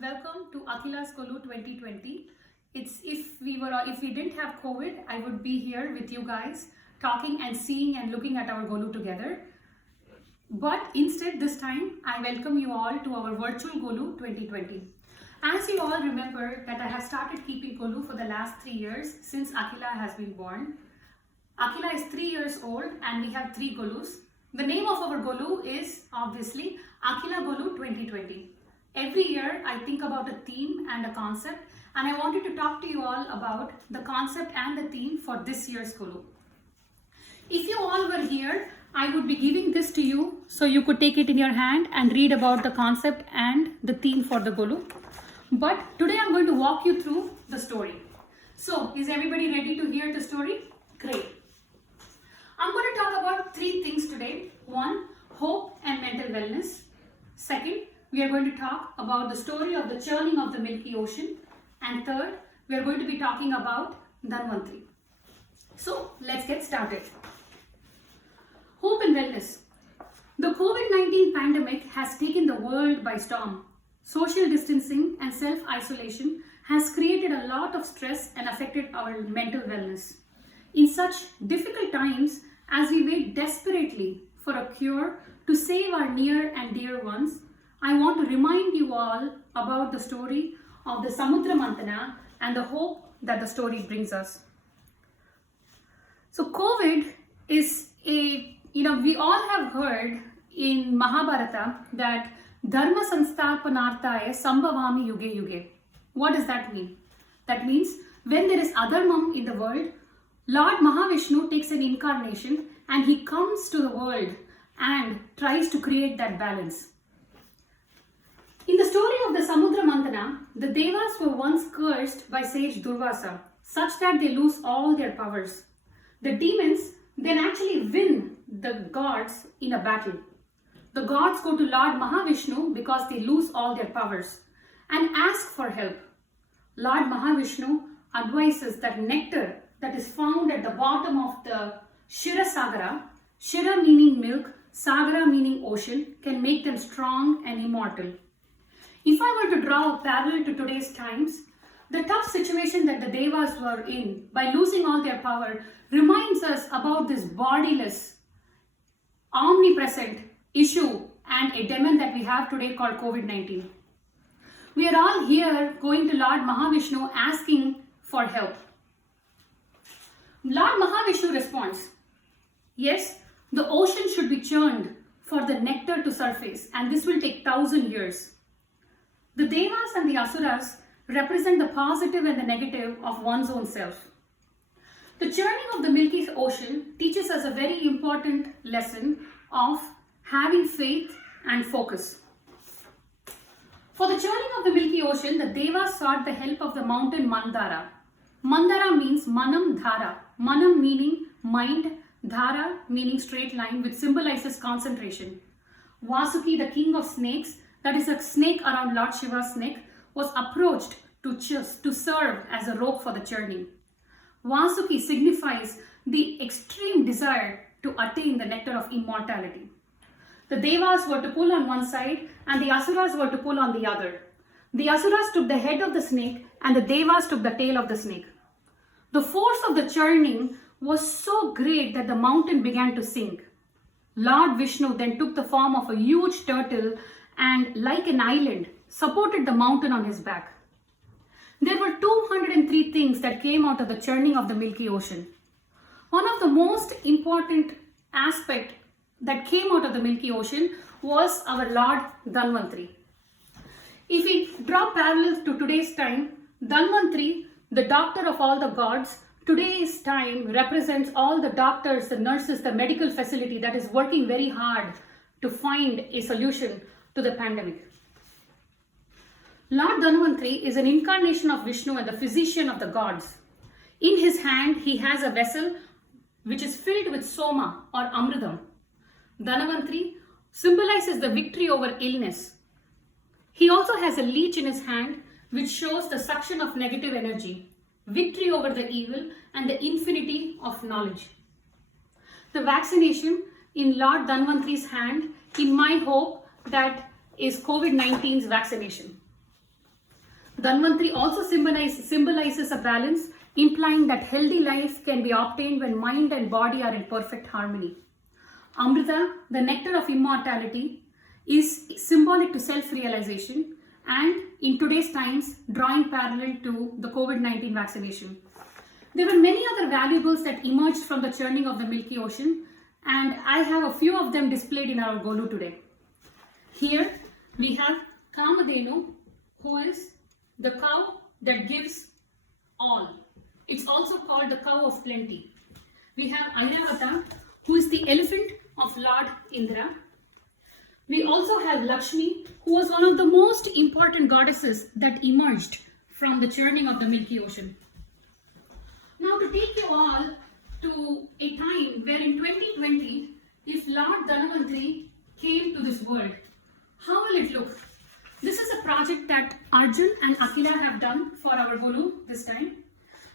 Welcome to Akhila's Kolu 2020. If we didn't have COVID, I would be here with you guys talking and seeing and looking at our Golu together. But instead, this time, I welcome you all to our virtual Golu 2020. As you all remember that I have started keeping Golu for the last 3 years since Akhila has been born. Akhila is 3 years old and we have 3 Golus. The name of our Golu is obviously Akhila Golu 2020. Every year I think about a theme and a concept, and I wanted to talk to you all about the concept and the theme for this year's Golu. If you all were here, I would be giving this to you so you could take it in your hand and read about the concept and the theme for the Golu. But today I'm going to walk you through the story. So is everybody ready to hear the story? Great. I'm going to talk about 3 things today. 1, hope and mental wellness. 2nd, we are going to talk about the story of the churning of the Milky Ocean. And 3rd, we are going to be talking about Dhanvantri. So let's get started. Hope and wellness. The COVID-19 pandemic has taken the world by storm. Social distancing and self-isolation has created a lot of stress and affected our mental wellness. In such difficult times, as we wait desperately for a cure to save our near and dear ones, I want to remind you all about the story of the Samudra Mantana and the hope that the story brings us. So COVID is we all have heard in Mahabharata that Dharma Sansthapanarthaya Sambhavami Yuge Yuge. What does that mean? That means when there is adharmam in the world, Lord Mahavishnu takes an incarnation and he comes to the world and tries to create that balance. In the story of the Samudra Mantana, the Devas were once cursed by sage Durvasa, such that they lose all their powers. The demons then actually win the gods in a battle. The gods go to Lord Mahavishnu because they lose all their powers and ask for help. Lord Mahavishnu advises that nectar that is found at the bottom of the Shira Sagara, Shira meaning milk, Sagara meaning ocean, can make them strong and immortal. If I were to draw a parallel to today's times, the tough situation that the Devas were in by losing all their power reminds us about this bodiless, omnipresent issue and a demon that we have today called COVID-19. We are all here going to Lord Mahavishnu asking for help. Lord Mahavishnu responds, yes, the ocean should be churned for the nectar to surface, and this will take 1,000 years. The Devas and the Asuras represent the positive and the negative of one's own self. The churning of the Milky Ocean teaches us a very important lesson of having faith and focus. For the churning of the Milky Ocean, the Devas sought the help of the mountain Mandara. Mandara means Manam Dhara. Manam meaning mind, Dhara meaning straight line, which symbolizes concentration. Vasuki, the king of snakes, that is a snake around Lord Shiva's neck, was approached to serve as a rope for the churning. Vasuki signifies the extreme desire to attain the nectar of immortality. The Devas were to pull on one side and the Asuras were to pull on the other. The Asuras took the head of the snake and the Devas took the tail of the snake. The force of the churning was so great that the mountain began to sink. Lord Vishnu then took the form of a huge turtle and, like an island, supported the mountain on his back. There were 203 things that came out of the churning of the Milky Ocean. One of the most important aspects that came out of the Milky Ocean was our Lord Dhanvantri. If we draw parallels to today's time, Dhanvantri, the doctor of all the gods, today's time represents all the doctors, the nurses, the medical facility that is working very hard to find a solution to the pandemic. Lord Dhanvantri is an incarnation of Vishnu and the physician of the gods. In his hand, he has a vessel which is filled with soma or amridam. Dhanvantri symbolizes the victory over illness. He also has a leech in his hand which shows the suction of negative energy, victory over the evil, and the infinity of knowledge. The vaccination in Lord Dhanvantri's hand, in my hope, that is COVID-19's vaccination. Dhanvantri also symbolizes a balance, implying that healthy life can be obtained when mind and body are in perfect harmony. Amrita, the nectar of immortality, is symbolic to self-realization and in today's times drawing parallel to the COVID-19 vaccination. There were many other valuables that emerged from the churning of the Milky Ocean, and I have a few of them displayed in our Golu today. Here we have Kamadhenu, who is the cow that gives all. It's also called the cow of plenty. We have Airavata, who is the elephant of Lord Indra. We also have Lakshmi, who was one of the most important goddesses that emerged from the churning of the Milky Ocean. Now to take you all to a time where in 2020, if Lord Dhanvantri came to this world, how will it look? This is a project that Arjun and Akila have done for our Golu this time.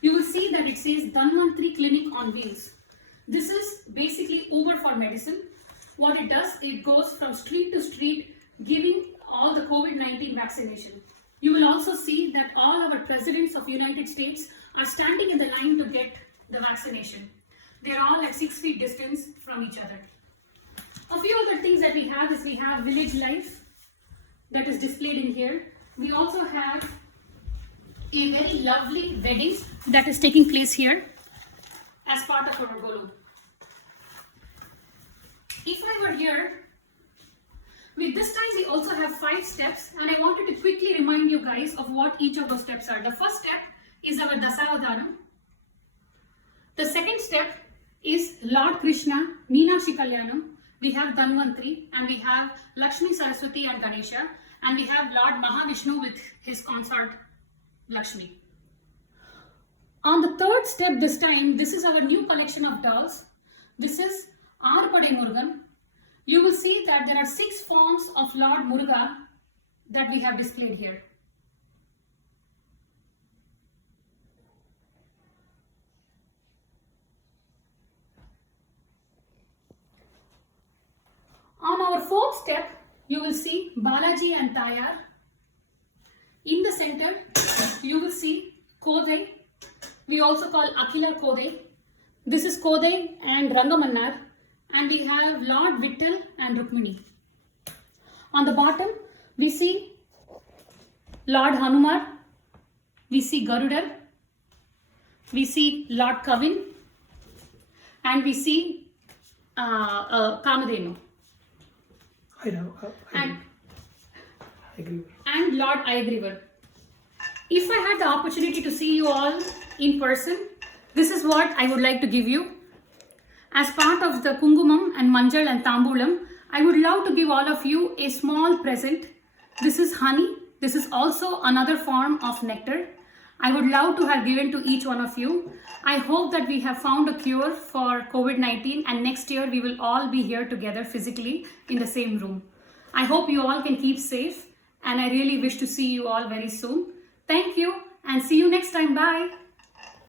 You will see that it says Dhanvantri Clinic on Wheels. This is basically Uber for medicine. What it does, it goes from street to street giving all the COVID-19 vaccination. You will also see that all our presidents of United States are standing in the line to get the vaccination. They are all at 6 feet distance from each other. A few other things that we have is we have village life that is displayed in here. We also have a very lovely wedding that is taking place here as part of our Golu. If I were here, with this time we also have 5 steps, and I wanted to quickly remind you guys of what each of those steps are. The first step is our Dasavadhanam. The second step is Lord Krishna, Meenakshi Kalyanam. We have Dhanvantri, and we have Lakshmi, Saraswati and Ganesha, and we have Lord Mahavishnu with his consort Lakshmi. On the third step this time, this is our new collection of dolls. This is Arpadai Murugan. You will see that there are 6 forms of Lord Muruga that we have displayed here. On our fourth step, you will see Balaji and Tayar. In the center, you will see Kodai. We also call Akila Kodai. This is Kodai and Rangamannar. And we have Lord Vittal and Rukmini. On the bottom, we see Lord Hanumar. We see Garudar. We see Lord Kavin. And we see Kamadhenu. I know. And Agree. and Lord Ayagrivar. If I had the opportunity to see you all in person, this is what I would like to give you. As part of the Kungumam and Manjal and Tambulam, I would love to give all of you a small present. This is honey. This is also another form of nectar. I would love to have given to each one of you. I hope that we have found a cure for COVID-19 and next year we will all be here together physically in the same room. I hope you all can keep safe and I really wish to see you all very soon. Thank you and see you next time. Bye.